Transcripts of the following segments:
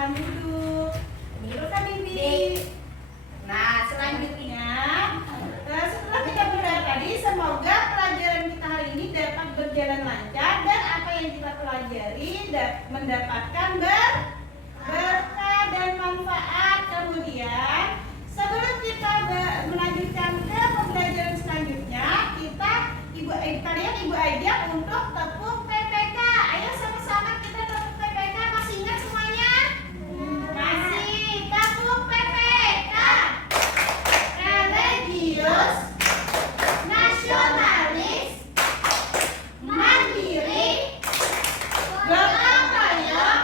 silakan duduk. Dudukkan Bibi. Nah, selanjutnya setelah kita belajar tadi, semoga pelajaran kita hari ini dapat berjalan lancar dan apa yang kita pelajari mendapatkan berkah dan manfaat. Kemudian sebelum kita melanjutkan ke pembelajaran selanjutnya, kalian ibu ajak untuk tepuk PPK. Ayo sama-sama kita tepuk PPK. Masih ingat semuanya? Masih. Tepuk PPK. Religius, nasionalis, mandiri, gotong royong,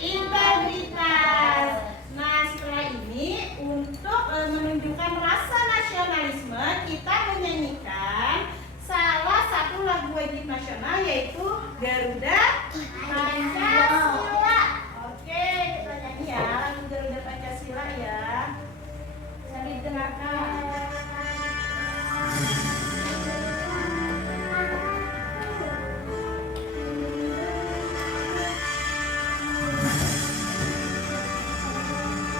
integritas. Nah, setelah ini untuk menunjukkan rasa nasionalisme, kita menyanyikan salah satu lagu wajib nasional, yaitu Garuda Pancasila. Oke, kita nyanyi ya lagu Garuda Pancasila ya. Sambil didengarkan.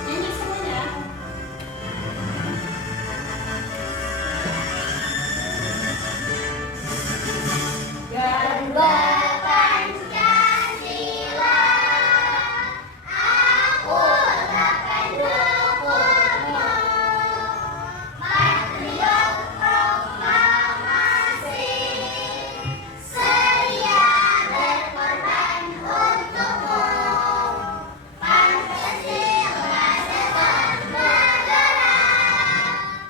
Nyanyi semuanya. Garuda Pancasila, aku takkan luputmu. Patriot proklamasi, sedia berkorban untukmu. Pancasila sebuah negara,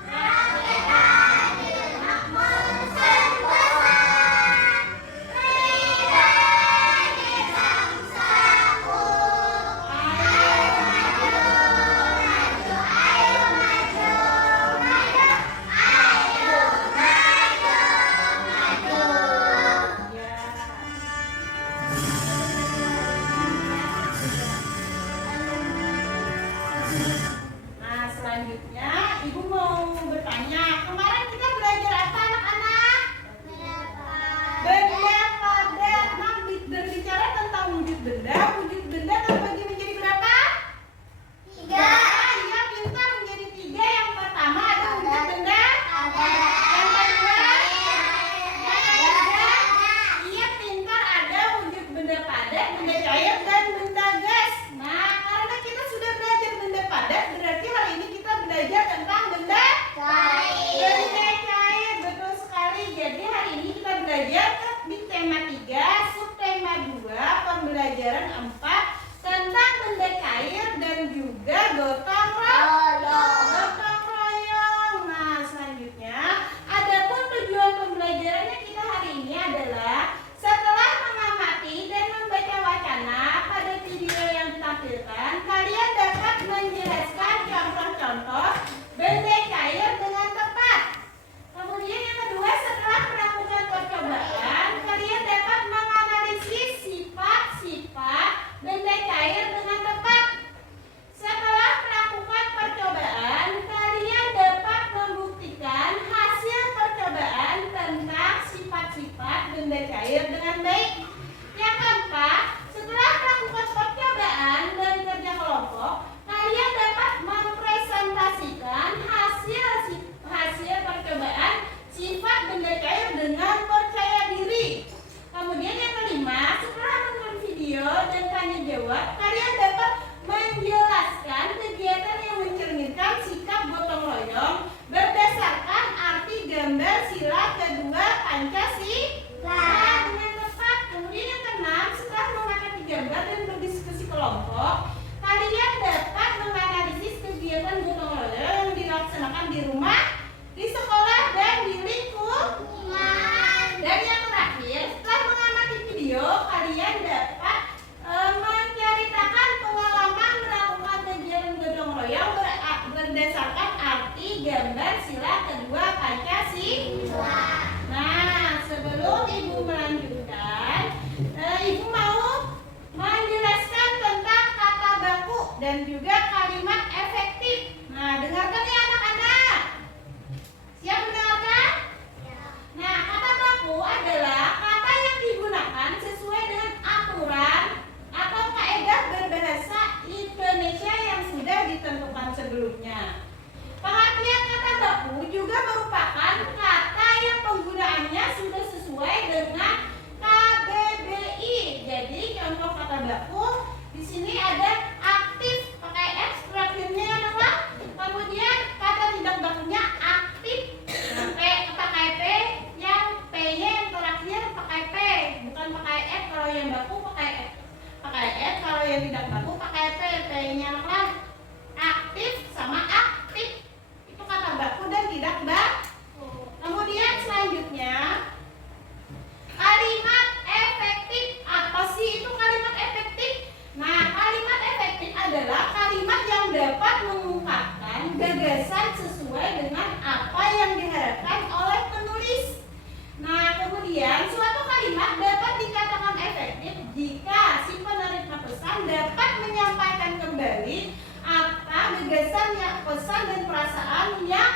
rakyat adil makmur sentosa. Nah, selanjutnya Ibu mau bertanya, kemarin kita belajar apa anak-anak? Benda padat. Nah, berbicara tentang wujud benda terbagi menjadi berapa? 3. Iya, pintar, menjadi 3. Yang pertama ada wujud benda padat. Yang kedua, iya pintar, ada wujud benda padat, benda cair, dan benda gas. Nah, karena kita sudah belajar benda padat, berarti hari ini kita belajar tentang benda cair. Benda cair, betul sekali. Jadi hari ini kita belajar di tema 3, subtema 2, pembelajaran 4 tentang benda cair dan juga gotong royong. Nah, selanjutnya adapun tujuan pembelajarannya kita hari ini adalah setelah mengamati dan membaca wacana pada video yang ditampilkan, kalian dapat menjelaskan contoh-contoh benda cair dengan tepat. Kemudian yang kedua, setelah melakukan percobaan, kalian dapat menganalisis sifat-sifat benda cair dengan tepat. Setelah melakukan percobaan, kalian dapat membuktikan hasil percobaan tentang sifat-sifat benda cair dengan baik. Yang keempat, setelah melakukan percobaan dan kerja kelompok, kalian dapat mempresentasikan hasil percobaan sifat benda cair dengan percaya diri. Kemudian yang kelima, setelah menonton video dan tanya jawab, kalian dapat menjelaskan kegiatan yang mencerminkan sikap gotong royong berdasarkan arti gambar sila kedua Pancasila dengan tepat. Kemudian yang keenam, setelah mengamati gambar dan berdiskusi kelompok, kalian dapat menganalisis kegiatan gotong royong yang dilaksanakan di rumah, di sekolah, dan di lingkungan. Dan yang terakhir, setelah mengamati video, kalian dapat menceritakan pengalaman melakukan kegiatan gotong royong berdasarkan arti gambar sila kedua Pancasila. Nah, sebelum Ibu melanjutkan, Ibu mau menjelaskan tentang kata Di sini ada aktif pakai F terakhirnya ya anak. Kemudian kata tidak bakunya aktif. Nah, P pakai P, yang P-nya yang terakhir pakai P, bukan pakai F. Kalau yang baku pakai F. Pakai F, kalau yang tidak baku pakai P. P-nya anak aktif sama aktif. Itu kata baku dan tidak baku. Kemudian selanjutnya kalimat efektif. Apa sih itu kalimat efektif? Nah, kalimat efektif adalah kalimat yang dapat mengungkapkan gagasan sesuai dengan apa yang diharapkan oleh penulis. Nah, kemudian suatu kalimat dapat dikatakan efektif jika si penerima pesan dapat menyampaikan kembali apa gagasan, yang pesan dan perasaan yang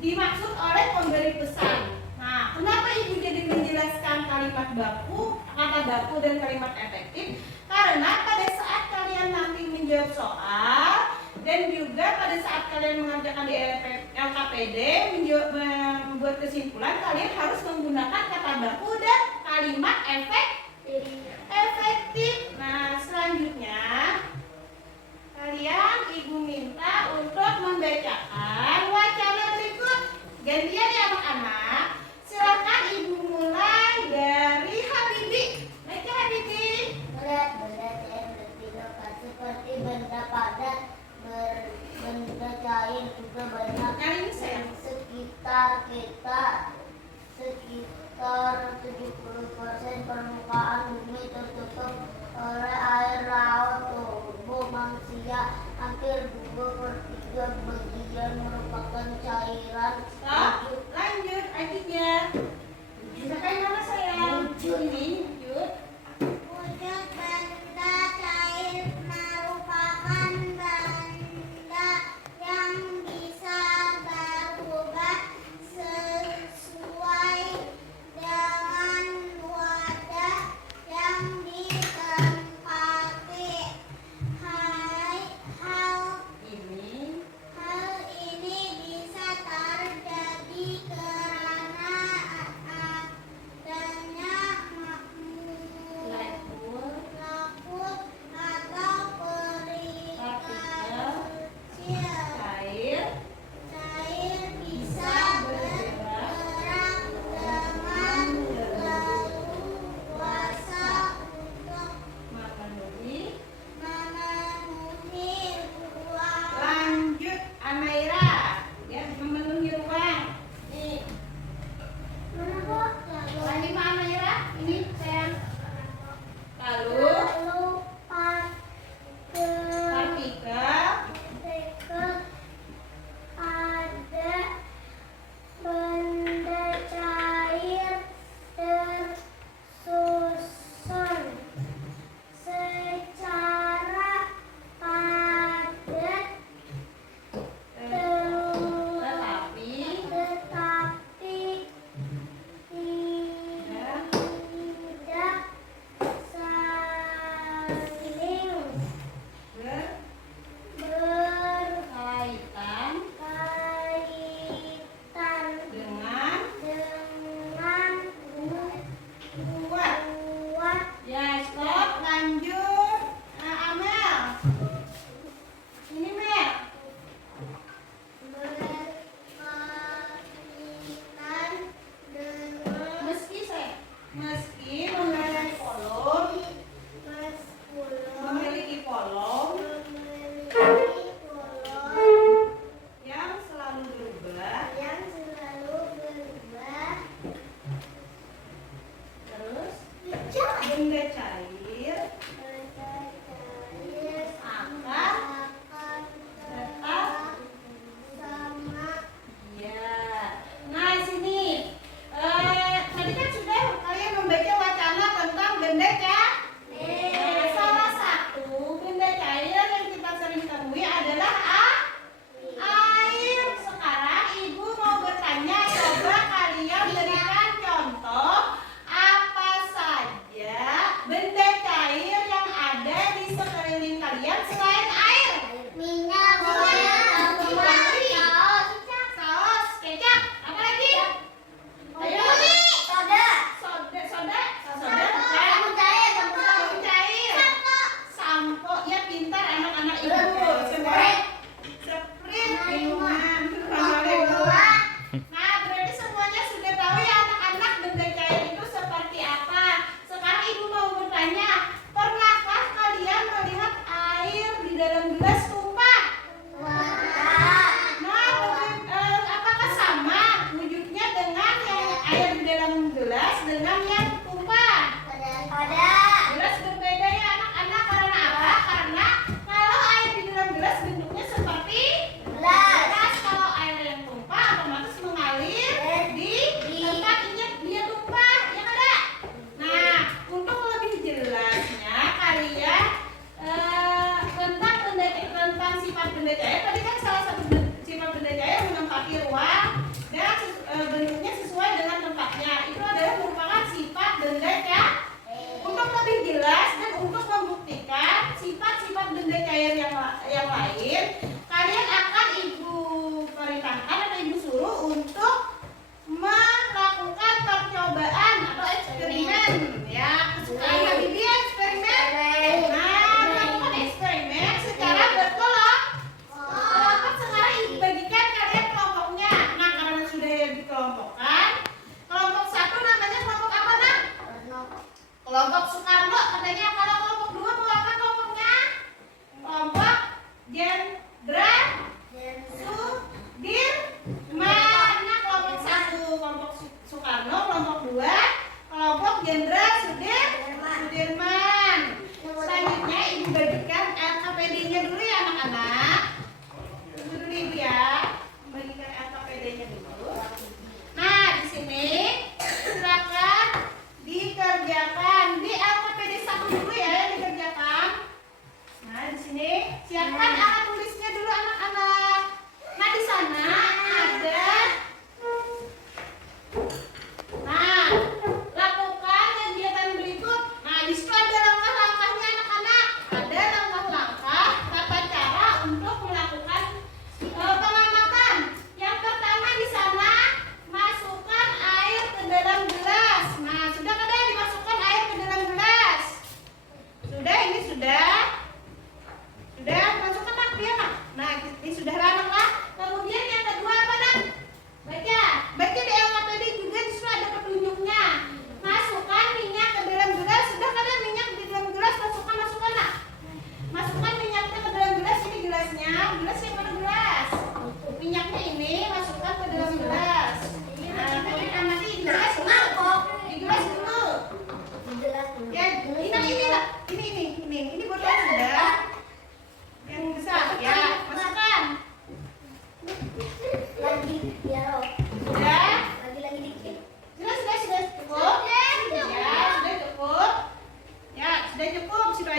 dimaksud oleh pemberi pesan. Nah, kenapa Ibu jadi menjelaskan kalimat baku, kata baku dan kalimat efektif? Karena pada saat kalian nanti menjawab soal dan juga pada saat kalian mengerjakan di LKPD membuat kesimpulan, kalian harus menggunakan kata baku dan kalimat efektif. Nah, selanjutnya kalian Ibu minta untuk membacakan wacana berikut. Gantian ya anak-anak. Silakan Ibu mulai dari Habibi. Baca Habibi. Berat-berat yang berpindah seperti benda padat, benda cair juga banyak. Yang ini sayang. Sekitar 70% permukaan bumi tertutup oleh air laut. Tubuh manusia hampir 2/3 bagian merupakan cairan. Stop. Lanjut akhirnya. Silakan nama sayang. Ini Yud. Wujud benda cair merupakan benda yang bisa berubah sesuai dengan wadah yang ditempati. Hal ini bisa terjadi karena adanya lakut atau partikel kecil. Cair bisa bergerak dengan leluasa untuk memenuhi ruang. Lanjut Amaira. Ya, memenuhi ruang. Nih. Mana kok? Lagi Pak Amaira. Ini sayang. Lalu partikel ada benda cair tersusun secara padat tetapi tidak saling berkaitan dengan kuat. Ya, stop. Lanjut. Amel. Ini Mel. Meski memiliki polong yang selalu berubah. Terus benda cair akan tetap. Ya. Nah, sini tadi kan sudah kalian membaca wacana tentang benda cair. Salah satu benda cair yang kita sering temui adalah air. Sekarang Ibu mau bertanya, coba kalian berikan contoh apa saja benda cair yang ada di sekeliling kalian selain air. Minyak, Saus, kecap, apa lagi? Ayo. Soda bukan? Sabun cair.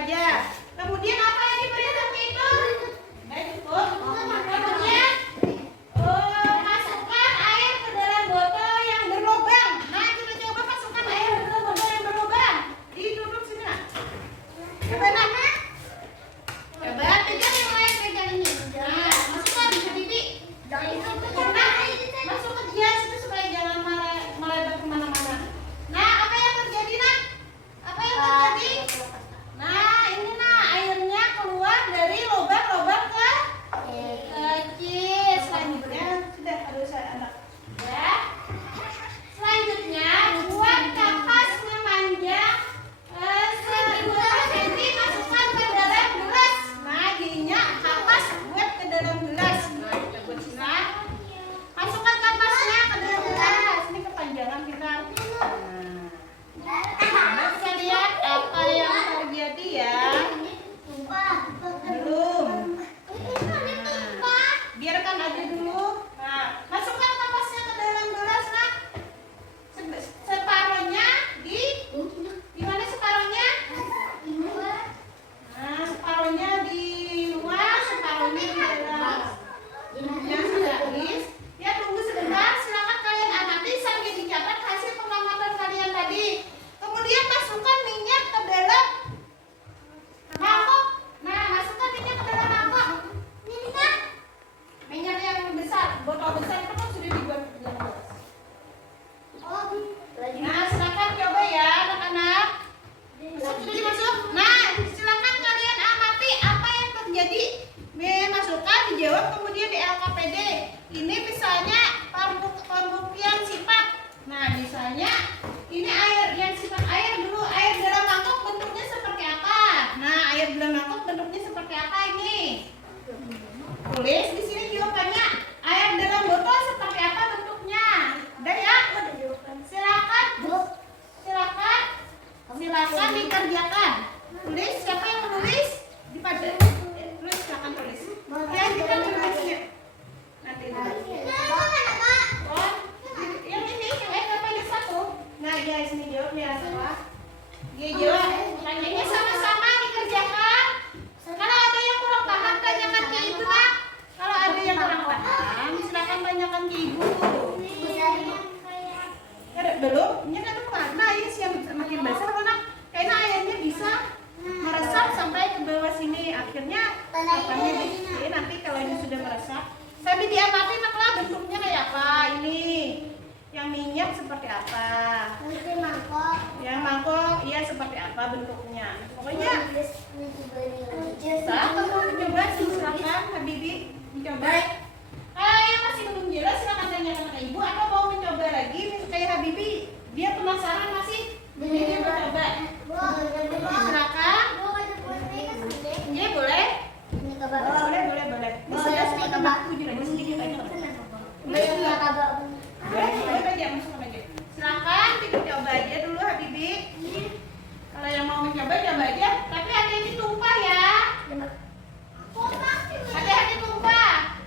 aja. Kemudian apa yang diperintahkan itu? Baik, cukup. Kemudian masukkan air ke dalam botol yang berlubang. Nah, kita coba masukkan air ke dalam botol yang berlubang. Duduk sini, nak. Coba, nak. Coba pegang yang lain, pegang ini. Nah, masukkan ke bibi. Nah, masuk ke hias itu supaya jangan melebar kemana-mana. Nah, apa yang terjadi, nak? Apa yang terjadi? Nah, ini nak airnya keluar dari lubang-lubang kecil. Selanjutnya sudah harus anak. Ya. Selanjutnya buat kapasnya panjang 1,5 cm, masukkan ke dalam gelas. Nah, gininya kapas buat ke dalam gelas. Nah, kita buat sini. Masukkan kapasnya ke dalam gelas. Ini kepanjangan kita. Nah, bisa lihat apa yang terjadi ya. Belum. Biarkan aja dulu. Nah, masukkan kapasnya ke dalam gelas, nak. Separohnya di mana separohnya? Nah, separohnya di luar, separohnya di dalam. Yang sudah habis, ya tunggu sebentar. Silakan kalian amati sambil dicatat hasil pengamatan kalian tadi. Kemudian masukkan minyak ke dalam mangkok. Nah, masukkan minyak ke dalam mangkok. Minyak yang besar, botol besar itu kan sudah dibuat ke dalam gelas. Nah, silakan coba ya anak-anak. Sudah dimasuk. Nah, silakan kalian amati apa yang terjadi. Masukkan, dijawab, kemudian di LKPD. Ini misalnya pembuktian sifat. Nah, misalnya ini air yang sifat air dulu. Air dalam mangkok bentuknya seperti apa? Nah, air dalam mangkok bentuknya seperti apa ini? Tulis di sini jawabannya. Air dalam botol seperti apa bentuknya? Udah ya? Silakan. Silakan dikerjakan. Tulis, siapa yang menulis? Dipada. Tulis, silakan tulis. Ya, kita menulisnya. Nanti. Oh, yang ini, yang LKPD 1. Nah, ya sini jawabnya salah. Dia jawab. Pertanyaannya sama-sama dikerjakan. Kalau ada yang kurang paham, tanyakan ke ibu, nak. Kalau ada yang kurang paham, silakan tanyakan ke ibu. Belum? Ini kan warna ya, yang makin basah loh, nak. Karena airnya bisa meresap sampai ke bawah sini. Akhirnya papanya di nanti kalau ini sudah meresap, sambil diamati naklah bentuknya kayak apa. Ini yang minyak seperti apa? Yang mangkok, iya seperti apa bentuknya? Pokoknya bisa kamu coba, silakan Habibi dicoba. Kalau yang masih belum jelas silakan tanyakan ke ibu atau mau mencoba lagi. Kayak Habibi, dia penasaran masih, jadi dia mau coba. Silakan. Iya boleh. Boleh. Bisa sedikit aja sedikit aja. Boleh aja, masukkan aja. Silakan dicoba aja dulu Habibi. Kalau yang mau mencoba coba aja, tapi hati-hati tumpah ya. Hati-hati tumpah.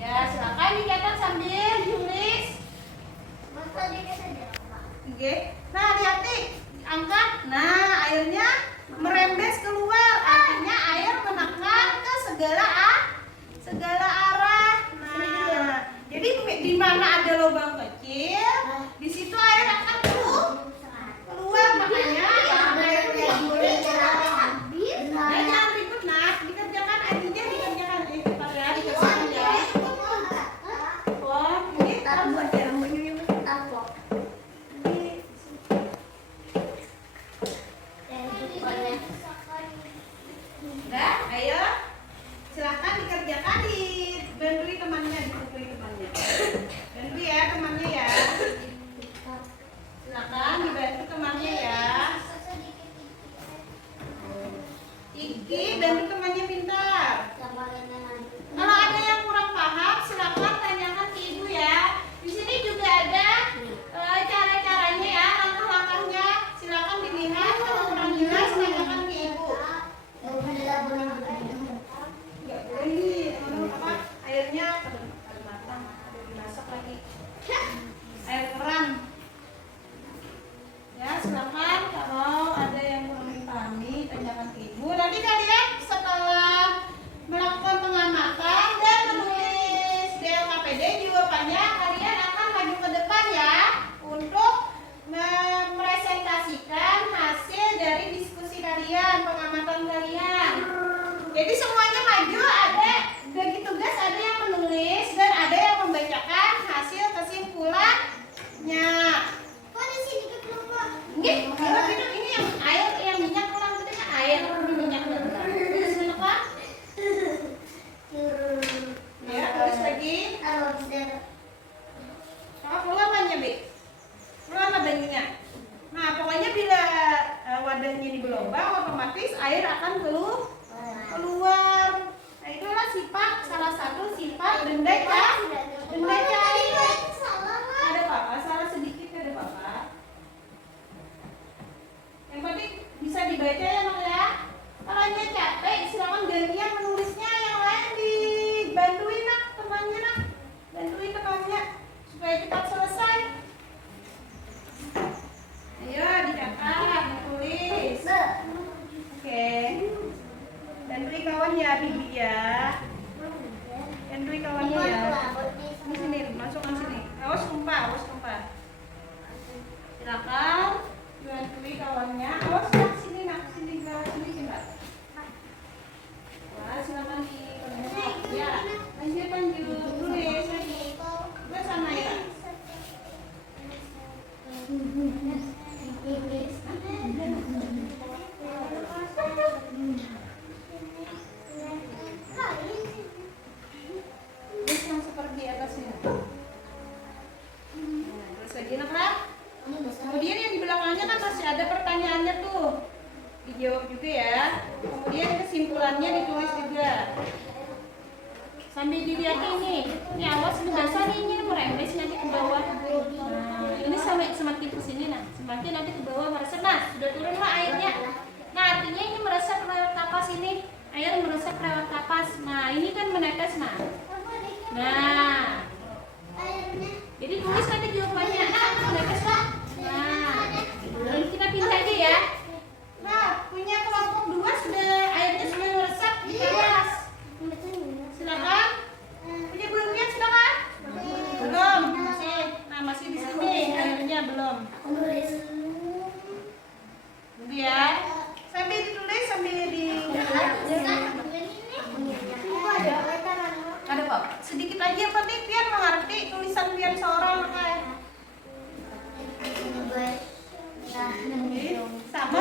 Ya, silakan dicatat sambil ditulis. Oke. Nah, hati-hati. Angkat. Nah, airnya merembes keluar. Artinya air menekan ke segala arah. Nah, jadi di mana ada lubang kecil, di situ air akan keluar. Makanya yang airnya boleh jangan ribut, nak. Dikerjakan aja, dikerjakan cepat ya, dikerjakan ya. Wah, ini taruh aja rambutnya ini. Udah, ayo. Silakan dikerjakan, dibandui temannya, Bantu ya temannya ya. lubang, otomatis air akan keluar. Nah, itulah salah satu sifat benda cair. Ada papa, salah sedikit ada papa. Yang penting bisa dibaca ya Mak ya. Kalau nya capek, silakan gantian menulisnya, yang lain dibantuin Nak, temannya Nak. Bantuin temannya supaya cepat selesai. Ayo dicatat, ditulis. Oke. Bantuin kawan ya, Bibi ya. Bantuin kawannya ya. Ini sini, masukkan sini. Awas tumpah. Silakan bantuin kawannya. Awas nak sini Mbak. Wah, silakan ya. Lanjut. Tulis lagi. Bersama ya. Yang seperti atasnya. Nah, terus lagi nak. Kemudian yang di belakangnya kan masih ada pertanyaannya tuh. Dijawab juga ya. Kemudian kesimpulannya ditulis juga. Sambil dilihat ini awas ini basah nih, ini merembes nanti ke bawah. Nah, ini semakin ke sini semakin nanti ke bawah meresap. Nah, sudah turunlah airnya. Nah, artinya ini meresap lewat kapas ini. Air meresap lewat kapas. Nah, ini kan menetes Nah, jadi tulis nanti jawabannya. Menetes Pak. Nah, lalu kita pindah aja ya. Nah, punya kelompok 2 airnya sudah meresap di kelas. Silakan. Punya belumnya silakan. Belum. Masih di sini airnya belum. Tunggu ya. Sambil ditulis ada kok. Sedikit lagi yang penting biar mengerti tulisan biar seorang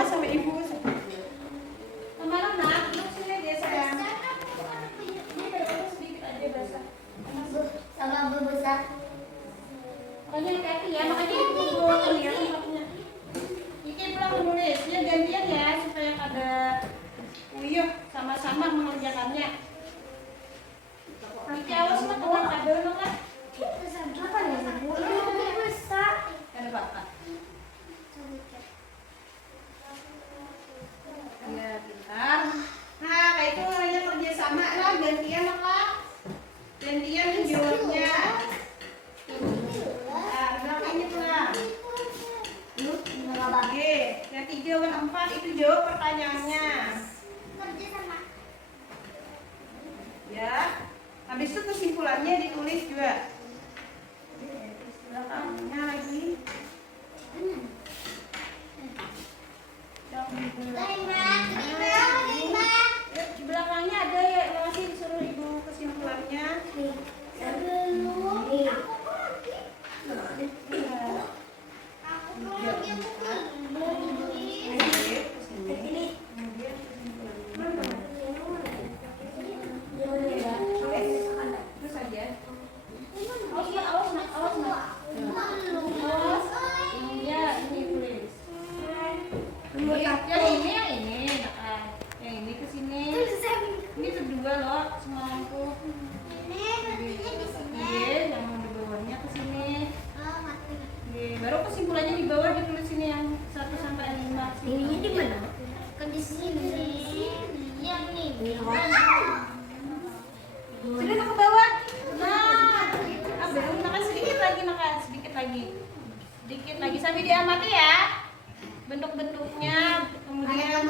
sama ibu. Kemarin nak, sini dia sayang. Sedikit aja basah. Sama besar. Makanya hati-hati ya, makanya ibu bawa ya tempatnya. Iki pulang menulisnya gantian ya supaya ada uyuh sama-sama mengerjakannya. Iki awas nak teman kabel nak. Apa nih? Besar. Ada bapak. Ya, bentar. Nah, kayak itu namanya kerjasama lah, gantian lah. Gantian menjawabnya. Nah, belakangnya pulang. Oke, yang 3 dan 4 itu jawab pertanyaannya. Ya, habis itu kesimpulannya ditulis juga. Belakangnya lagi. Di belakangnya ada ya, masih disuruh ibu kesimpulannya. Yang ini ke sini. Ini kedua loh, semuanya. Iya, yang di bawahnya ke sini. Baru kesimpulannya di bawah ditulis sini yang 1 sampai 5. Ini di mana? Kan di sini. Iya nih. Sudah ke bawah. Nah, belum makan sedikit lagi. Sedikit lagi sambil diamati ya. Bentuk-bentuknya, kemudian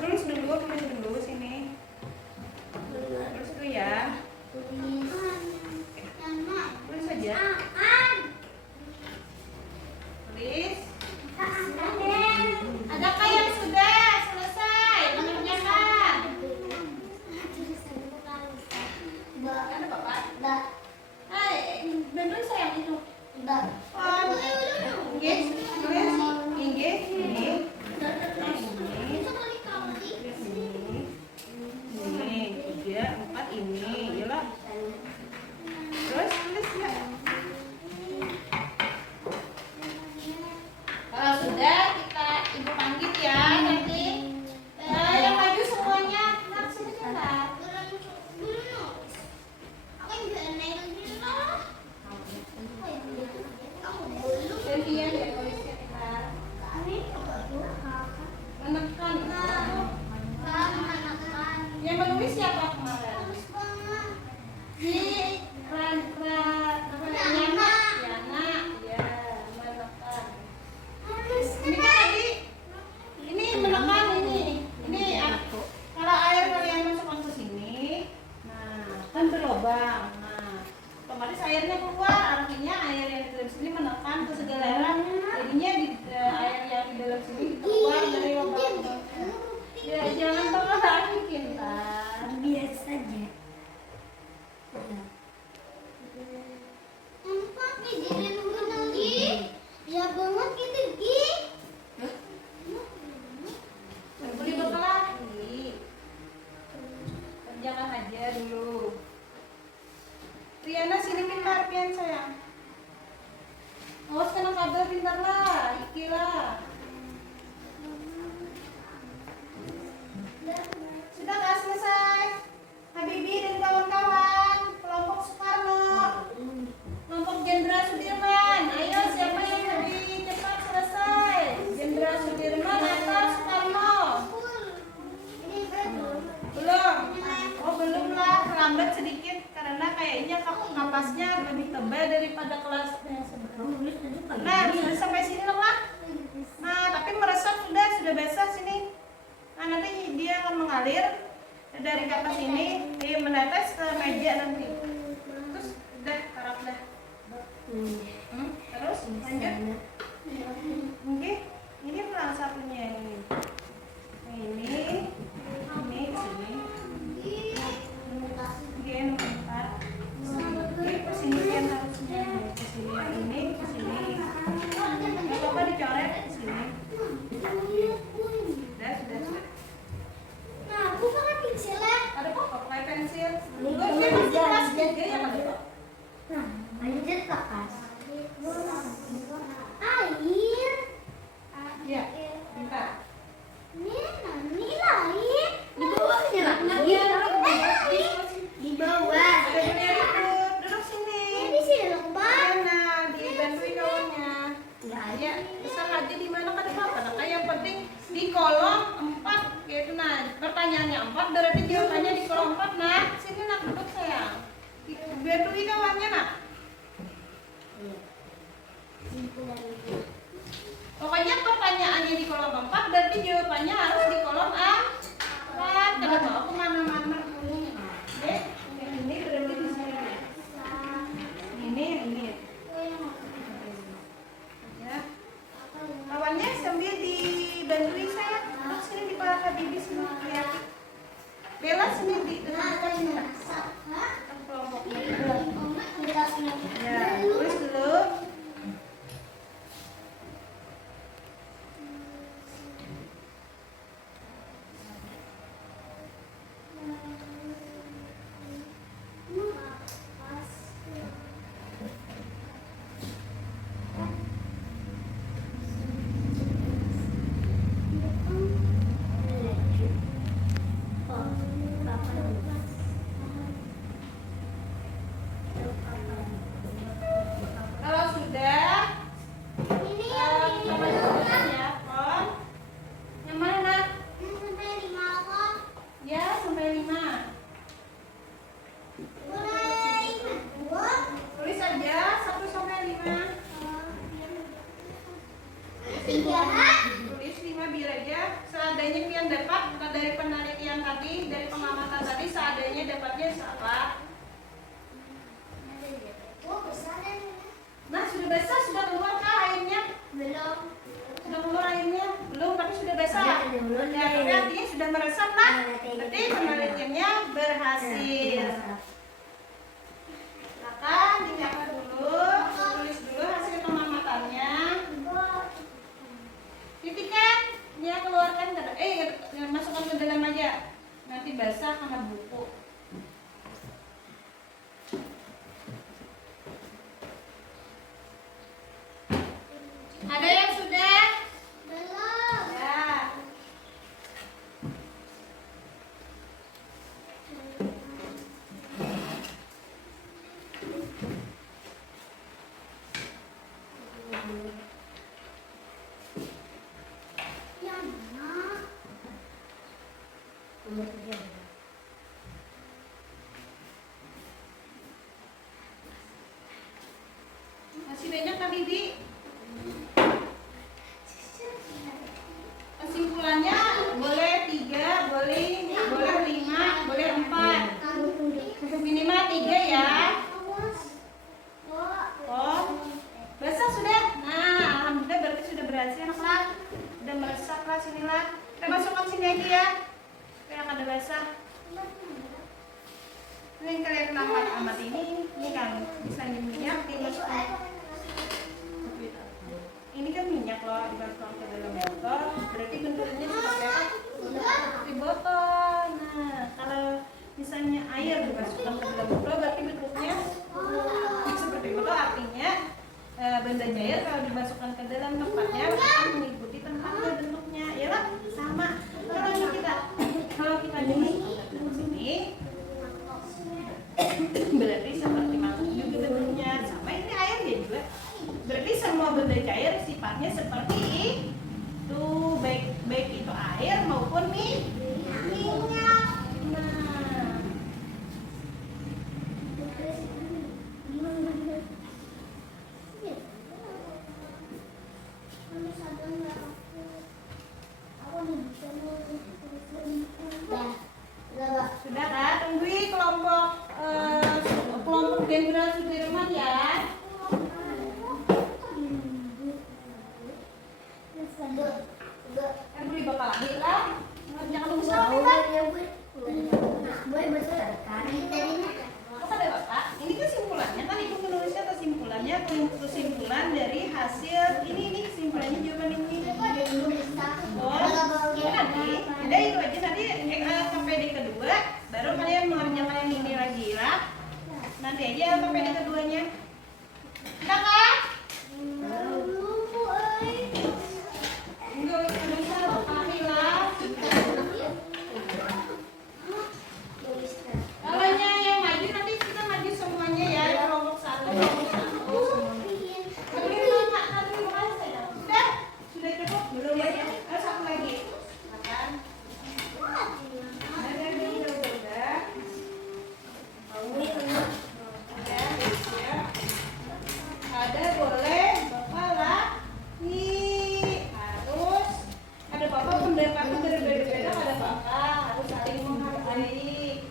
tulis dulu sini. Terus tuh ya. Tulis saja. Tulis. Adakah yang sudah selesai mengerjakan? Ada Bapak? Hai, bantuin sayang itu. Inggris, tulis. Inggris, ini. Menekan. Menekan. Yang menulis siapa kemarin? Halus banget. Si Yana. Ya, menekan. Halus Ini kan tadi, ini menekan ini. Ini kalau air kalian masukkan ke sini, nah kan berlubang. Nah, otomatis airnya keluar, artinya air yang di dalam sini menekan ke segala jadinya air yang di dalam sini keluar dari lubang. Ya jangan terlalu Kintan. Biasa aja. Empat nih jadi nunggu lagi. Ya banget gitu Gi. Beli bekal lagi. Kerjakan aja dulu. Riana sini pintar pian sayang. Awas kena kabel pintar lah, Iki lah. Sudah nggak selesai? Habibi dan kawan-kawan, kelompok Soekarno, kelompok Jenderal Sudirman. Ayo siapa yang lebih cepat selesai? Jenderal Sudirman atau Soekarno? Ini belum. Belum. Oh belum lah, terlambat sedikit karena kayaknya kamu napasnya lebih tebal daripada kelas yang sebelumnya. Nah, sudah sampai sini loh lah. Nah, tapi meresap sudah basah sini. Nah, nanti dia akan mengalir dari kapas ini, dia menetes ke meja nanti. Terus udah, taruh dah. Terus lanjut. Oke, ini pelan satunya ini. Ini sini. Oke, nomor 4. Oke, ke sini yang harusnya. Ke sini yang ini, ke sini. Nggak apa-apa dicoret ke sini. Sudah. Nah, aku pakai pensilnya. Ada kok pakai pensil. Oke, masih kelas 3 ya kan? Nah, lanjut ke kas. Air. Iya, bentar. Ini lain. Di bawahnya lah. Iya. Di bawah. Duduk sini. Di sini dong, Pak. Nah, dibantuin kawannya. Ya, bisa aja di mana kan apa? Nah, yang penting di kolom 4 yaitu nah, pertanyaannya 4 berarti jawabannya di kolom 4. Nah, sini nak duduk sayang. Bantuin kawannya nak. Pokoknya pertanyaannya di kolom 4 berarti jawabannya harus di kolom A. Kenapa aku mana-mana dulu? Dek, yang ini berarti di sini. Ini. Ya. Kawannya sambil dibantuin saya. Terus sini di Pak Habibi sini kreatif. Bella sini di dekat sini. Kelompoknya. Ya, tulis dulu. Kalau sudah, coba tulis ya, Kon. Yang mana nak? Sampai 5 apa? Ya, sampai 5. Mulai 2. Tulis aja 1 sampai 5. 3. Tulis 5 biar aja seadanya pian dapat dari penelitian tadi, dari pengamatan tadi seadanya dapatnya salah. Oh, besar kan? Nah, sudah basah, sudah keluar kah airnya? Belum. Sudah keluar airnya? Belum, tapi sudah basah. Ya, tapi artinya sudah meresap lah. Berarti penelitiannya berhasil. Silakan dicatat dulu, tulis dulu hasil pengamatannya. Titikkan, ya keluarkan masukkan ke dalam aja. Nanti basah karena buku. Ada yang sudah? Belum. Ya. Yang mana? Masih banyak Kak Bibi? Kesimpulannya boleh 3, boleh 5, boleh 4. Minimal 3 ya. Oh, basah sudah. Nah, alhamdulillah berarti sudah berhasil anak-anak. Udah meresap lah sinilah. Kita masukkan sini aja ya. Biar ada basah. Ini yang kalian kenapa amat ini kan bisa minyak dimasukkan. Ini kan minyak loh dimasukkan ke dalam botol. Berarti bentuknya seperti apa? Seperti botol. Nah, kalau misalnya air dimasukkan ke dalam botol berarti bentuknya seperti botol, artinya benda cair kalau dimasukkan ke dalam tempatnya akan mengikuti tempatnya bentuknya, ya lah sama. Kalau kita dimasukkan ke sini berarti seperti mangkuk juga bentuknya, sama ini airnya juga. Berarti semua benda cair sifatnya seperti itu, baik itu air maupun minyak. Nah, sudah kan? Tungguin kelompok Jenderal Sudirman ya. Kan beli bakal lagi lah. Jangan lupa ada Bapak. Ini kesimpulannya kan Ibu menulisnya kesimpulannya kesimpulan dari hasil ini kesimpulannya jawaban ini. Oh, nanti ada itu aja nanti KPD kedua baru kalian mengerjakan yang ini lagi lah. Nanti aja KPD keduanya. Udah kan? Enggak bisa Bapak lah. Kalau yang maju nanti kita maju semuanya ya, kelompok 1, kelompok 1. Sudah cukup belum ya? Satu lagi. Makan. Ada udah. Ada boleh Bapak lah. Nih harus ada Bapak pendapatnya berbeda-beda, ada Bapak harus saling menghargai.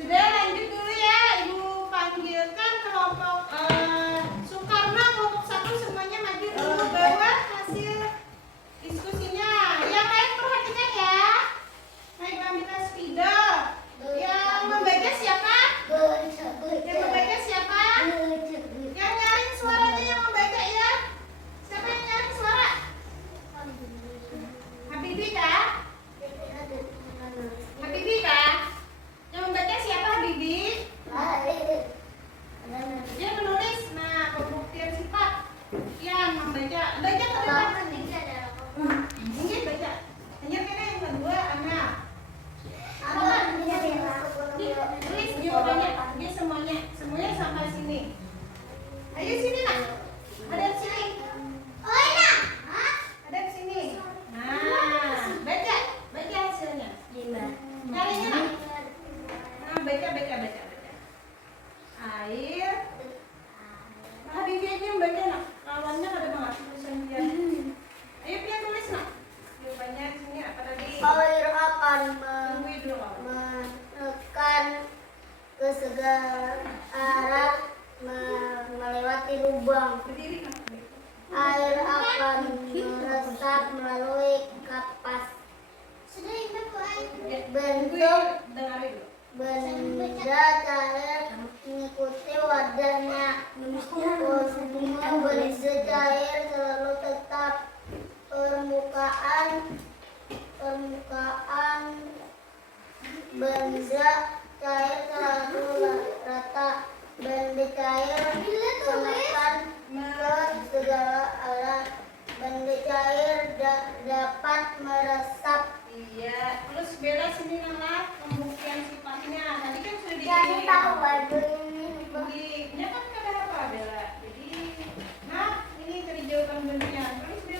Sudah lanjut dulu ya, Ibu panggilkan kelompok Soekarno kelompok 1 semuanya maju dulu bawa hasil diskusinya. Yang lain perhatikan ya. Naik ambil spidol. Yang membaca siapa? Yang membaca siapa? Yang nyaring suaranya yang membaca ya. Siapa yang nyaring suara? Habibi kah? Habibi kah? Yang membaca siapa Habibi? Dia menulis. Nah, pembuktian sifat. Yang membaca. Baca ke depan. Ini baca. Hanya kena yang kedua anak. Tulis jawabannya. Dia semuanya sampai sini. Ayo sini nak. Ada di sini. Ada di sini. Nah, baca hasilnya. Nyarinya nak. Nah, baca. Air. Habibi aja yang baca nak. Kawannya ada banget tulisan dia. Ayo Pia tulis nak. Jawabannya di sini apa tadi? Air akan Tunggu dulu kawan. menekan ke segala arah melewati lubang. Berdiri nak. Air akan meresap melalui kapas. Bentuk Dengarin dulu. benda cair mengikuti wadahnya. Semua benda cair selalu tetap permukaan benda cair selalu rata. Benda cair menekan ke segala arah. Benda cair dapat meresap. Iya. Terus bela sini nama pembuktian sifatnya. Tadi kan sudah Jangan di. tahu baju ini. Ini kan ada apa bela? Jadi, nah ini dari jawaban bentuknya. Terus dia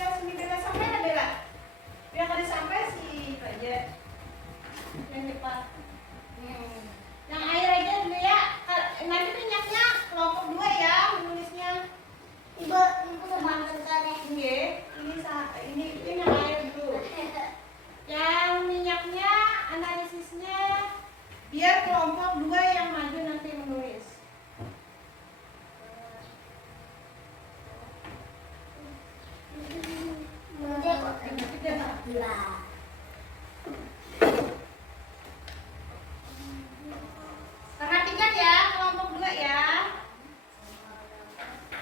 Perhatikan ya kelompok 2 ya.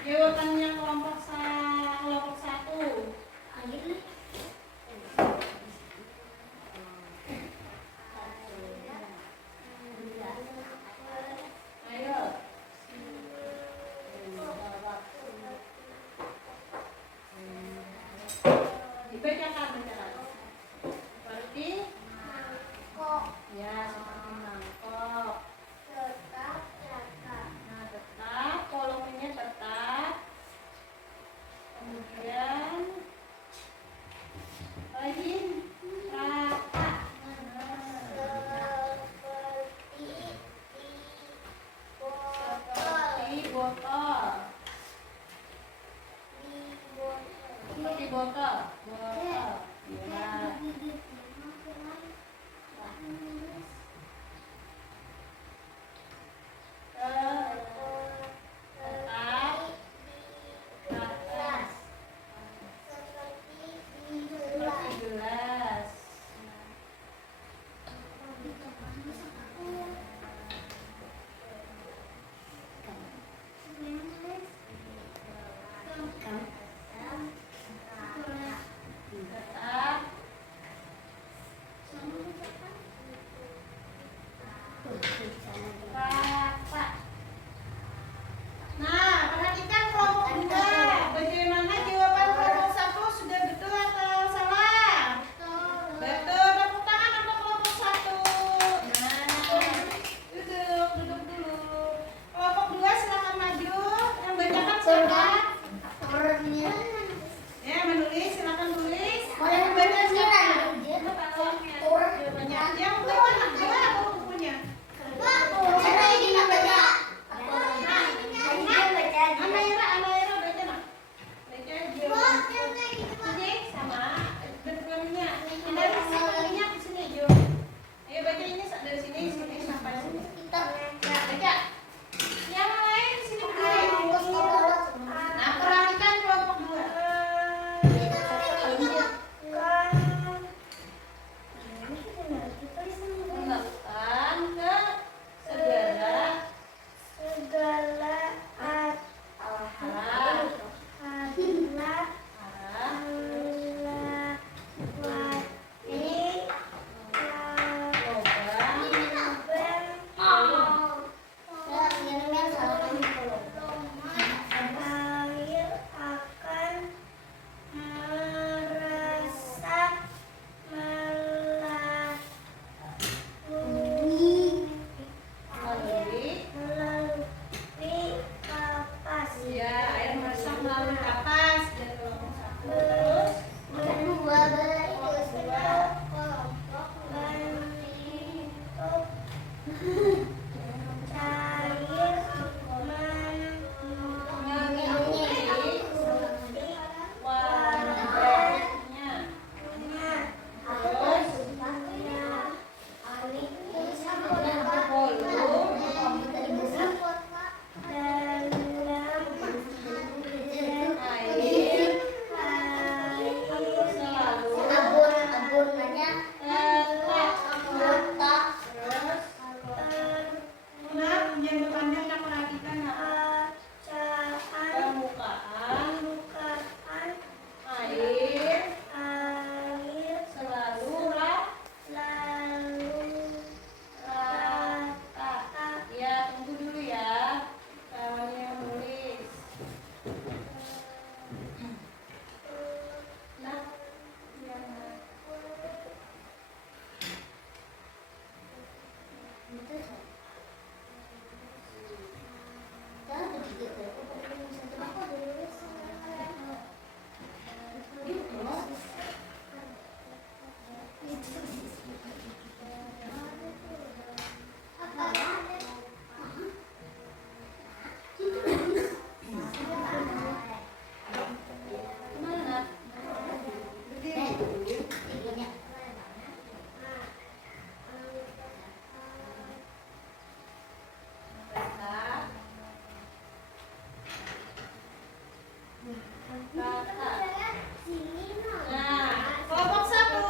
Jawabannya kelompok 1. Ayo. Dibacakan. Seperti ya, seperti mangkok. Nah, tetap volumenya tetap. Kemudian lagi rata. Seperti botol. Seperti botol. Botol. Ya. Tetap atas. Seperti gelas. Tetap rata. Nah, perhatikan kelompok 2. Bagaimana jawaban kelompok 1? Sudah betul atau salah? Betul. Tepuk tangan untuk kelompok 1. Nah, duduk dulu. Kelompok 2 silakan maju. Yang bacakan siapa? Ya, menulis silakan tulis. Yang baca siapa? Jawabannya. Yang baca anak 2 atau bukunya? Anaira baca nak. Baca jawabannya. Sini sama bentuknya. Dari sini ke sini Jo. Ayo baca ini dari sini sampai sini. Baca. Yang lain sini dulu. Nah, perhatikan kelompok 2. Menetapkan ke segala arah. Ya, air meresap melalui kapas. Dan kelompok 1 terus. Nah, kelompok 1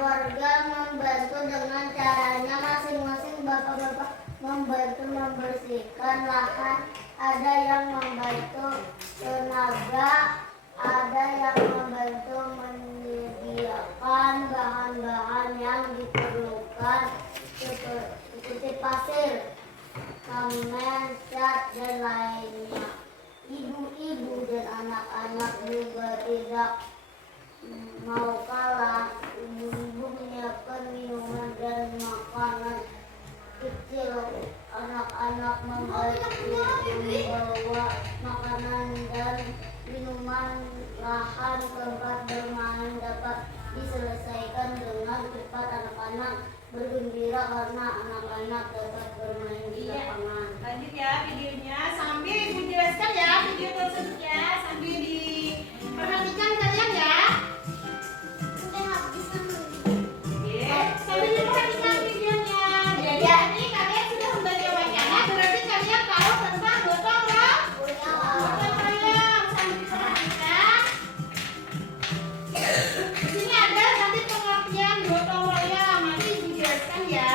warga membantu dengan caranya masing-masing. Bapak-bapak membantu membersihkan lahan, ada yang membantu tenaga, ada yang membantu menyediakan bahan-bahan yang diperlukan seperti pasir, semen, cat, dan lainnya. Ibu-ibu dan anak-anak juga tidak mau kalah. Ibu-ibu menyiapkan minuman dan makanan kecil. Anak-anak membawa makanan dan minuman. Lahan tempat bermain dapat diselesaikan dengan cepat. Anak-anak bergembira karena anak-anak dapat bermain di lapangan. Lanjut ya videonya, sambil ibu jelaskan ya video tersebut ya, sambil diperhatikan kalian ya. Sudah habis Oke, sambil diperhatikan videonya. Jadi ini kalian sudah membaca wacana, berarti kalian tahu tentang gotong royong. Gotong royong, sambil diperhatikan. Di sini ada nanti pengertian gotong royong, nanti ibu jelaskan ya.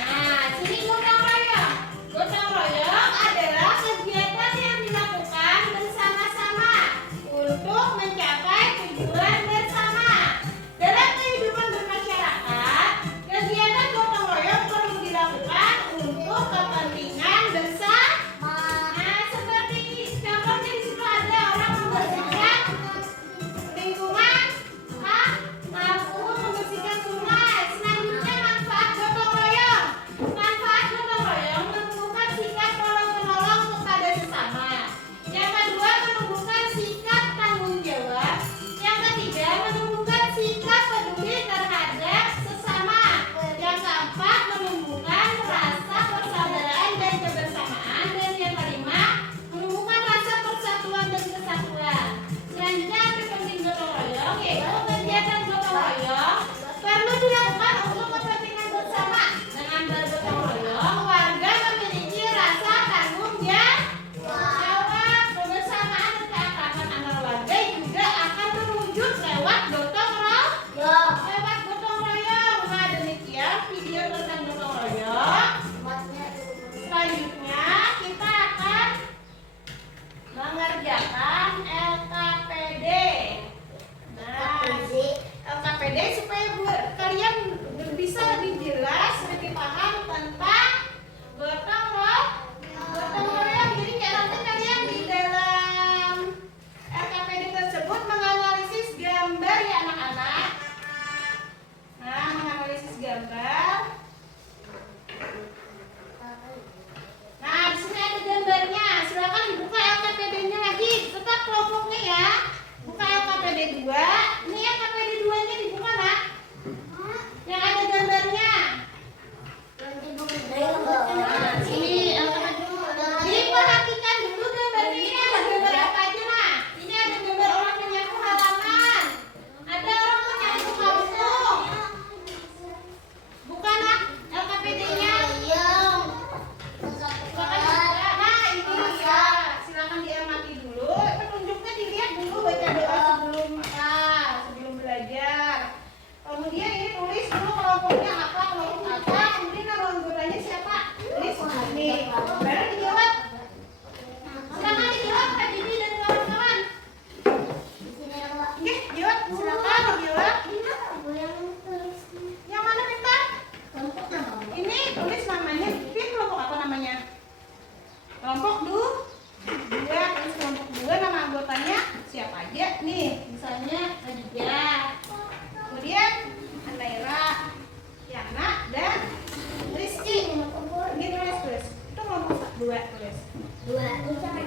Nah, sini gotong royong. Gotong royong adalah kegiatan yang dilakukan bersama-sama untuk mencapai tujuan bersama. Dalam kehidupan bermasyarakat, kegiatan gotong royong perlu dilakukan untuk kepentingan bersama. Nah, seperti contohnya di situ ada orang membersihkan lingkungan, mampu membersihkan sungai. Selanjutnya manfaat gotong royong. Manfaat gotong royong menumbuhkan sikap tolong-menolong kepada sesama. Yang kedua, menumbuhkan sikap tanggung jawab. Yang ketiga, menumbuhkan sikap peduli terhadap sesama. Yang keempat, menumbuhkan rasa persaudaraan dan kebersamaan. Dan yang kelima, menumbuhkan rasa persatuan dan kesatuan. Selanjutnya, apa penting gotong royong? Yaitu kegiatan gotong royong perlu dilakukan untuk kepentingan bersama. Dengan bergotong royong, warga memiliki rasa tanggung jawab, kebersamaan dan keakraban antar warga juga akan terwujud lewat gotong royong. Nah, demikian video tentang gotong royong. Selanjutnya kita akan mengerjakan LKPD. Nah, LKPD supaya kalian bisa lebih jelas, lebih paham tentang gotong royong. Jadi nanti kalian di dalam LKPD tersebut menganalisis gambar ya anak-anak. Nah, menganalisis gambar. Nah, di sini ada gambarnya. Silakan dibuka LKPD-nya lagi. Tetap kelompoknya ya. Buka LKPD 2. Ini LKPD 2-nya dibuka, Nak. Yang ada gambarnya. Nah, sini LKPD. Jadi perhatikan dulu gambarnya. Ini ada gambar apa aja, Nak? Ini ada gambar orang menyapu halaman. Ada orang menyapu kampung. Bukan, Nak, LKPD-nya. Nah, ini ya. Silakan diamati dulu. Petunjuknya dilihat dulu, baca doa sebelum belajar. Kemudian ini tulis dulu kelompoknya apa, kemudian nama anggotanya siapa. Tulis ini. Baru dijawab. Silakan dijawab Kak Bibi dan kawan-kawan. Oke, jawab. Silakan dijawab. Yang mana pintar? Ini tulis namanya. Pin kelompok apa namanya? Kelompok dua. Terus kelompok 2 nama anggotanya siapa aja? Nih, misalnya Aditya. Kemudian Anaira, Yana, dan Rizky. Ini tulis. Itu kelompok 2 tulis. 2 terus sama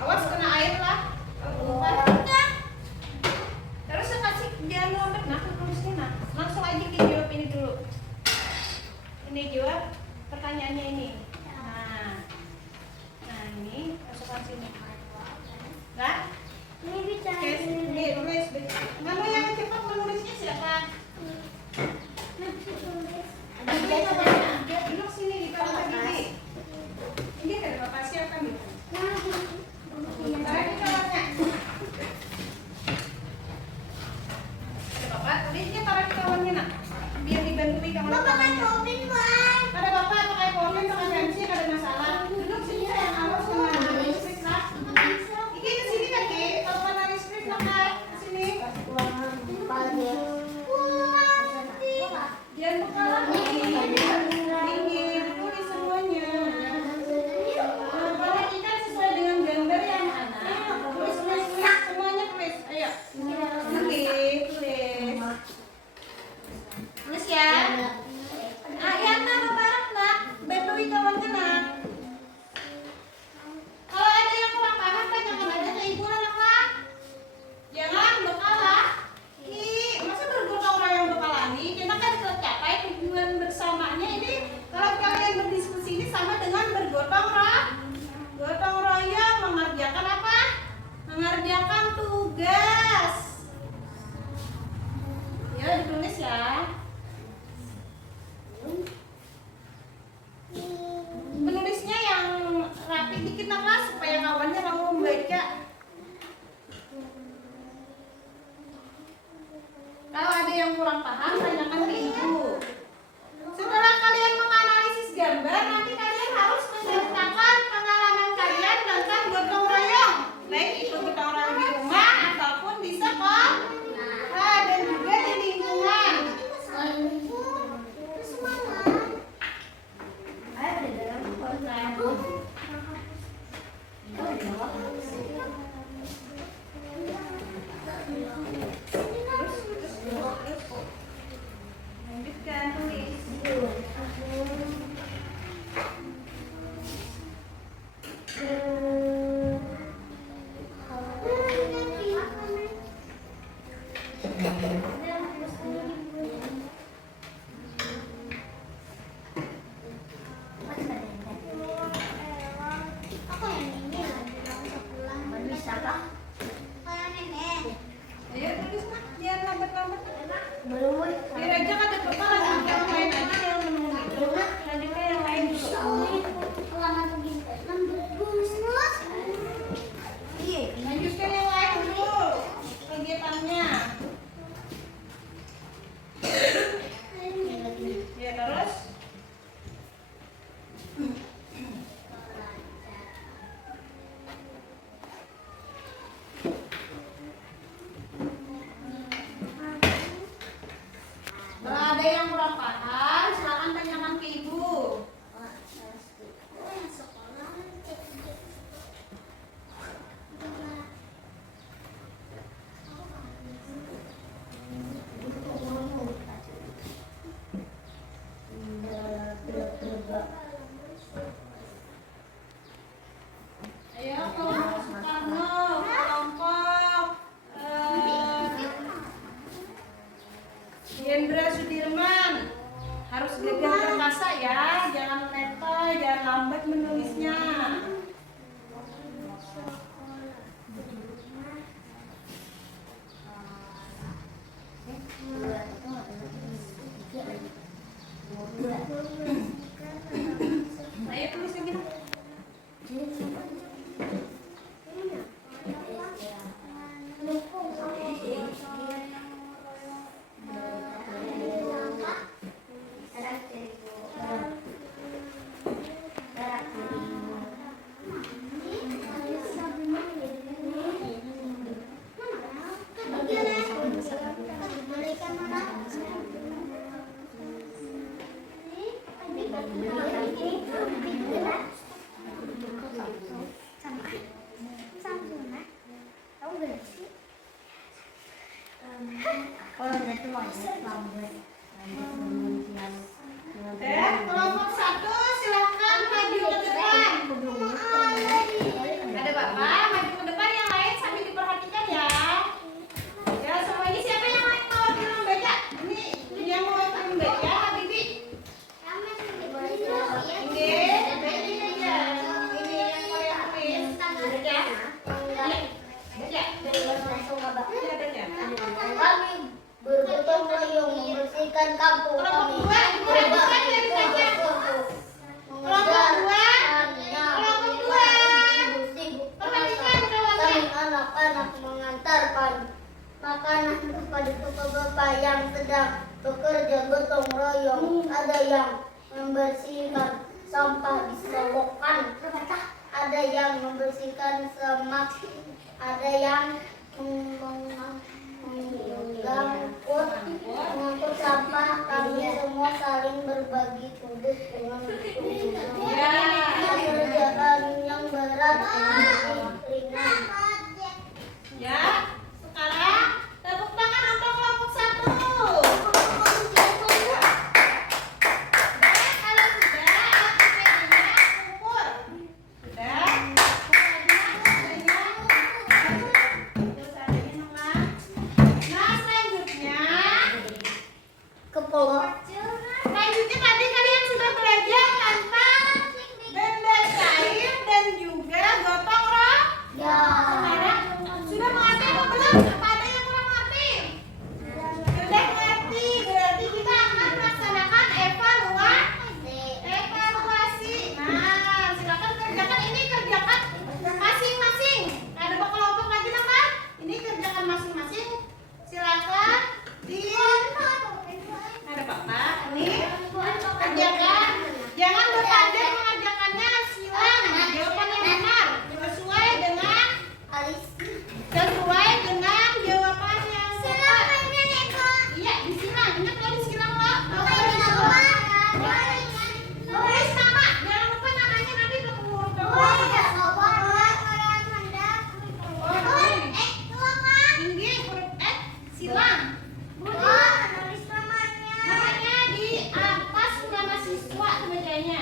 awas kena air lah. Terus saya kasih jangan lompat, nah tulisnya nah. Langsung aja dijawab ini dulu. Ini jawab pertanyaannya ini. Nah ini masukkan sini. Nah, ini tulis. Nama yang cepat menulisnya siapa? Duduk sini di kamar Bibi. Ini Dan bekalan dingin, tulis semuanya. Perhatikan sesuai dengan gambar yang ada. Tulis semuanya tulis. Ayo. Tulis. Tulis ya. Yang nama bareng nak, bantuin kawan kenal. Kalau ada yang kurang paham, tanyakan aja ke ibu anak-anak. Jangan bekalah. Masa bergotong royong bekalani? Kita kan tercapai tujuan bersamanya ini. Kalau kalian berdiskusi ini sama dengan bergotong royong mengerjakan apa? Mengerjakan tugas. Ya, ditulis ya. Menulisnya yang rapi dikit lah supaya kawannya mau membaca. Kalau ada yang kurang paham, tanyakan ke ibu. Setelah kalian menganalisis gambar, nanti kalian harus menceritakan pengalaman kalian tentang gotong royong, baik itu gotong royong di rumah ataupun di sekolah, dan juga di lingkungan. Lanjutkan tulis. Ayo tulis nak, jangan lambat-lambat. Biar aja kata bapak lanjut yang lain aja yang menunggu itu. Lanjutkan yang lain dulu. Lanjutkan yang lain dulu kegiatannya. Ya terus. Kalau ada yang kurang paham, silakan tanyakan ke ibu. Ayo kelompok Soekarno, kelompok Jenderal Sudirman harus gagah perkasa ya, jangan letoy, jangan lambat menulisnya. Ayo tulis lagi. Kelompok 1 silakan maju ke depan. Ada bapak maju ke depan, yang lain sambil diperhatikan ya. Ya semuanya, siapa yang mau membaca? Ini yang mau membaca, Habibi. Ini aja. Ini yang mau yang tulis. Baca. Kami bergotong royong membersihkan kampung kami. Anak-anak mengantarkan makanan kepada bapak-bapak yang sedang bekerja gotong royong. Ada yang membersihkan sampah di selokan, ada yang membersihkan semak, ada yang mengangkut sampah, kami semua saling berbagi tugas dengan kerjaan yang berat ringan. Ya, sekarang tepuk tangan untuk kelompok 1. Kalau sudah, aktivitasnya ukur. Sudah? Nah, selanjutnya selanjutnya tadi kalian sudah belajar tentang benda cair dan juga gotong royong. Sekarang sudah mengerti apa belum? Apa ada yang kurang mengerti? Sudah mengerti, berarti kita akan melaksanakan evaluasi. Nah, silakan kerjakan ini, kerjakan masing-masing. Ada berapa kelompok lagi teman? Ini kerjakan masing-masing. Silakan ada papa. Ini kerjakan. Jangan berpandai mengerjakannya silang. Jawaban yang benar sesuai dengan jawaban yang tepat. Iya, disilang. Ingat kalau disilang loh. Tulis nama. Jangan lupa namanya nanti ke pengurus. Tinggi huruf F silang. Namanya di atas nama siswa bacanya.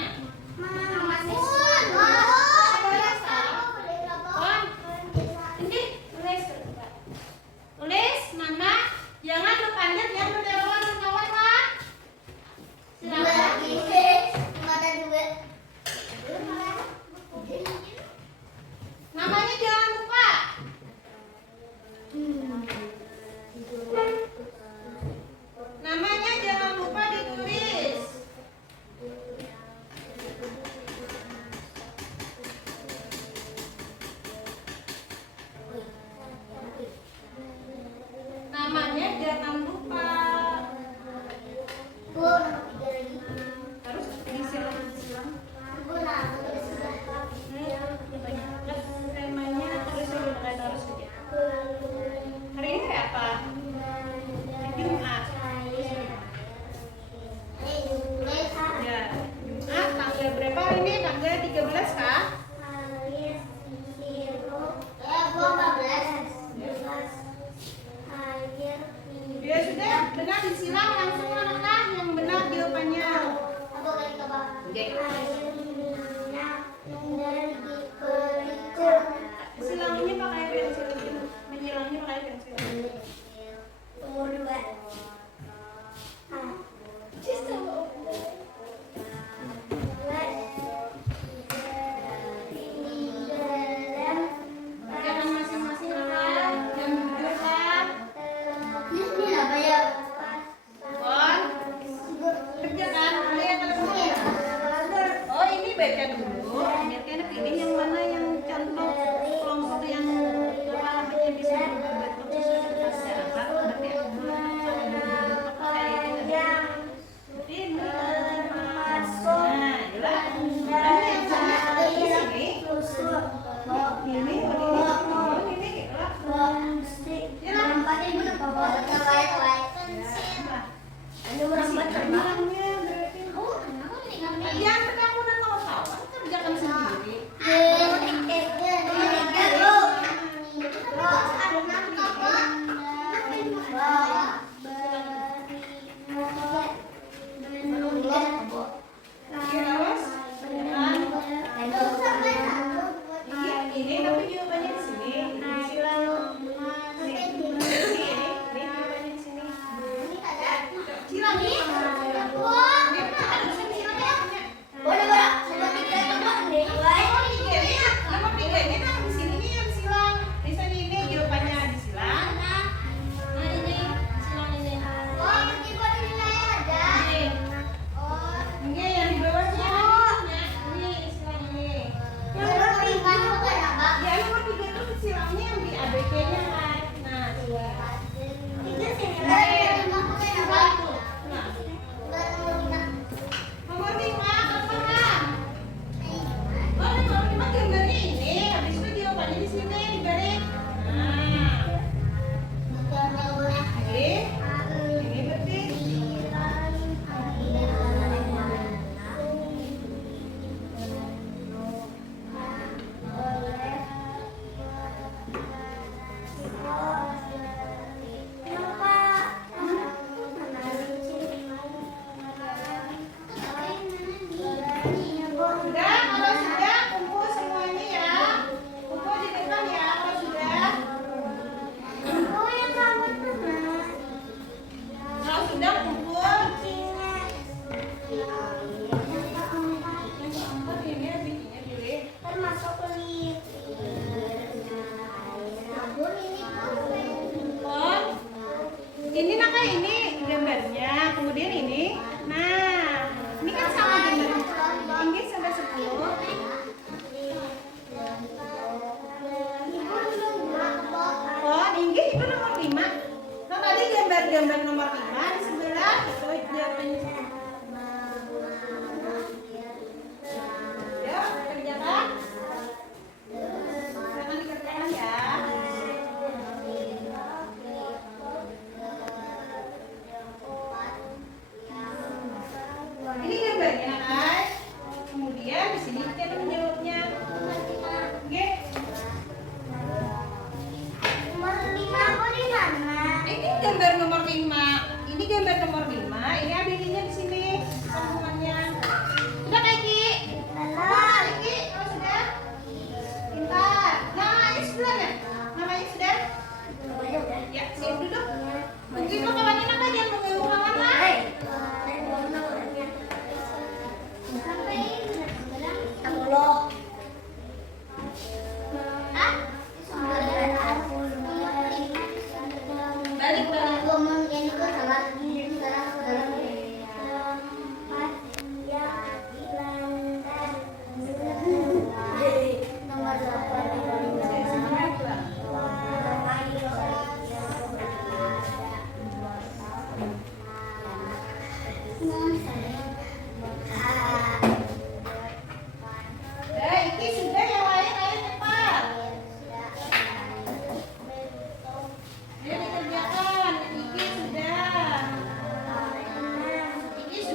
Ini tulis nama. Jangan berpanjat, yang berkawan lah. Silakan. Namanya jangan lupa. Namanya jangan lupa ditulis. Namanya jangan lupa. Harus disilang. Temanya harus hari ini kayak apa? Jumat. Ya, Jumat tanggal berapa hari ini? Tanggal 13 kah? Ya sudah, benar disilang langsung anak-anak yang benar jawabannya. Silangnya pakai pensil, menyilangnya pakai pensil. Kerjakan masing-masing anak yang bergerak. Kon, kerjakan. Oh, ini baca dulu. Biar kalian pilih yang mana yang contoh kelompok yang namanya bisa berbentuk sesuai dengan masyarakat. Berarti ini. Nah, jelas. Ini yang sama di sini. Ini. Yang kamu udah tahu kerjakan sendiri. Ini tapi jawabannya di sini. Silang.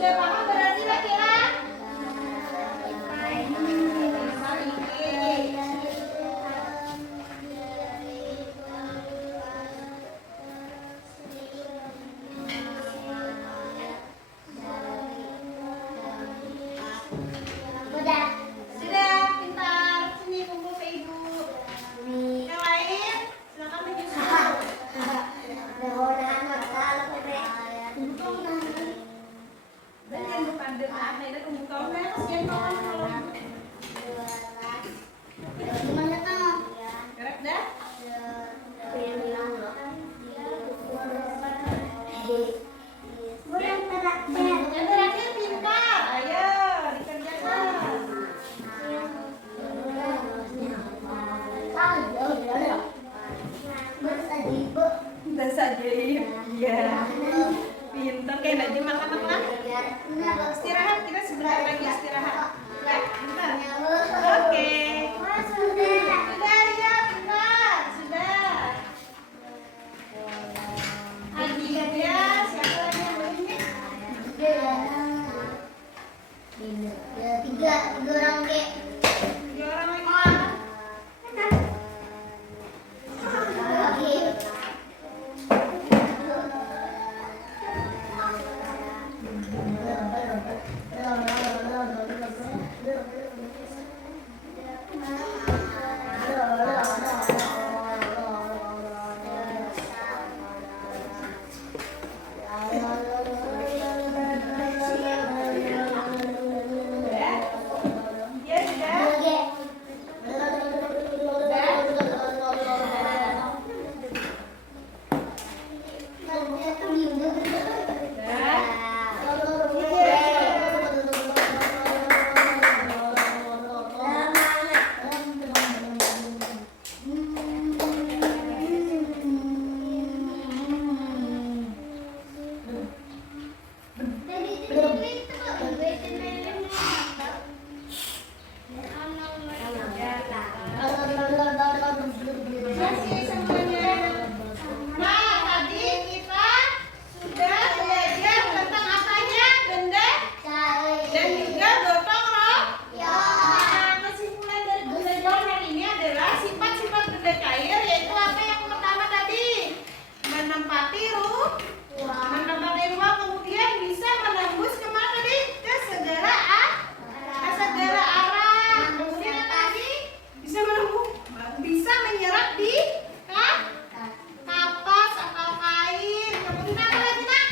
sudah paham berarti laki-laki. Udah. Sudah, pintar. Sini kumpul ke ibu. Yang lain, silakan menyusul. Dan jangan lupa dekat, dan membuka terus gendongan kalau Gimana tuh? gerak dah. Yang terakhir pintar. Ayo, dikerjakan. Udah saja, iya. Pintar kayak nak jam makan apa? Istirahat, kita sebentar lagi istirahat. Baik, bentar. Oke. Sudah ya, bentar. Sudah. Hadiahnya siapa lagi yang beli? Tiga orang kek. 3 orang lagi. Ya sudah. Masih semuanya. Nah, tadi kita sudah belajar tentang apanya? Benda dan juga gotong royong. Nah, kesimpulan dari pembelajaran hari ini adalah sifat-sifat benda cair, yaitu apa yang pertama tadi? Menempati ruang, kemudian bisa menembus kemana tadi? Ke segala arah. Kemudian apa lagi? Bisa menembus, bisa menyerap di kapas atau kain. Kemudian apa lagi nak?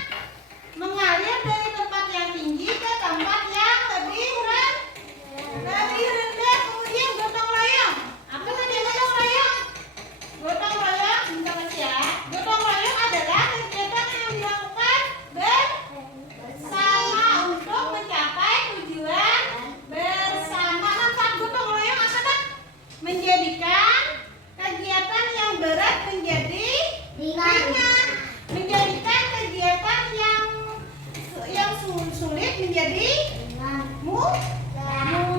Mengalir dari tempat yang tinggi ke tempat yang lebih rendah. Kemudian gotong royong. Apa tadi gotong royong? Gotong royong, bentar ya. Gotong royong adalah kegiatan yang dilakukan bersama untuk mencapai tujuan bersama. Manfaat gotong royong apa nak? Menjadikan kegiatan yang berat menjadi ringan, menjadikan kegiatan yang sulit menjadi mudah. Nah,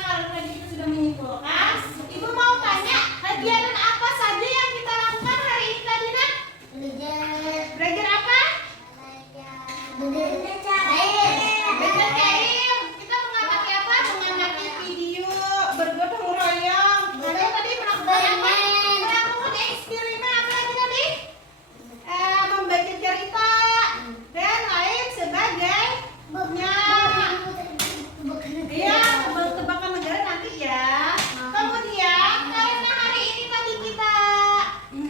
kalau tadi kita sudah menyimpulkan, ibu mau tanya kegiatan apa saja yang kita lakukan hari ini tadi nak? Belajar apa? Belajar cair. Kita mengamati apa? Mengamati video bergotong royong. Kalian tadi melakukan apa? Melakukan eksperimen apa lagi tadi? Membaca cerita dan lain sebagainya. Iya, tebak-tebakan negara nanti ya. Kemudian karena hari ini tadi kita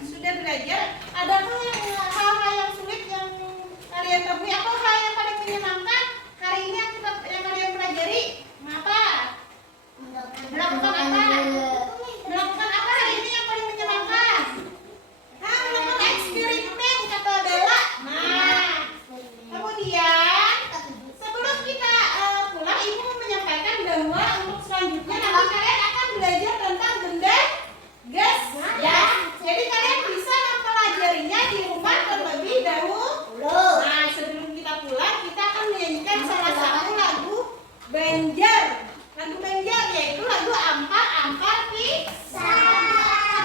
sudah belajar, adakah hal-hal yang sulit yang kalian temui atau hal yang paling menyenangkan hari ini yang kalian pelajari? Apa? Melakukan apa? Melakukan apa hari ini yang paling menyenangkan? Melakukan eksperimen kata Bella. Nah, kemudian sebelum kita pulang, ibu mau menyampaikan bahwa untuk selanjutnya nanti kalian akan belajar tentang benda gas ya. Jadi kalian bisa mempelajarinya di rumah terlebih dahulu. Nah, sebelum kita pulang, kita akan menyanyikan salah satu lagu Banjar. Lagu Banjar yaitu lagu Ampar-ampar pisang.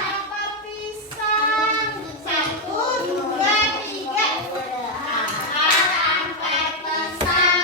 Ampar pisang. 1, 2, 3. Ampar-ampar pisang.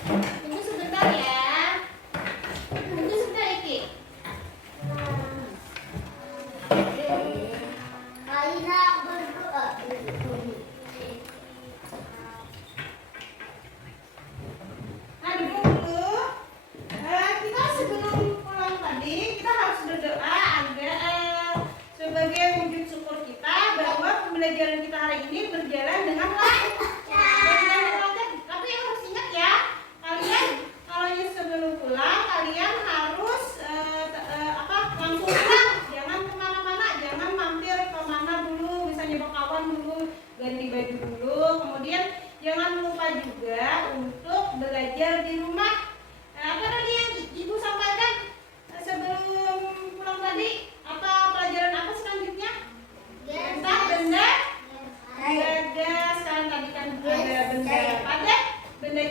Tunggu sebentar ya. Tunggu sebentar Iki. Aina berdoa. Nah, duduk dulu. Kita sebelum pulang tadi kita harus berdoa agar sebagai wujud syukur kita bahwa pembelajaran kita hari ini berjalan dengan lancar. Tapi harus ingat ya, kalian kalau sebelum pulang kalian harus langsung pulang, jangan kemana-mana, jangan mampir kemana dulu, misalnya berkawan dulu, ganti baju dulu, kemudian jangan lupa juga untuk belajar di rumah. Apa tadi yang Ibu sampaikan sebelum pulang tadi? Apa pelajaran apa selanjutnya? Tentang benda gagas. Sekarang tadi kan ada benda padat, benda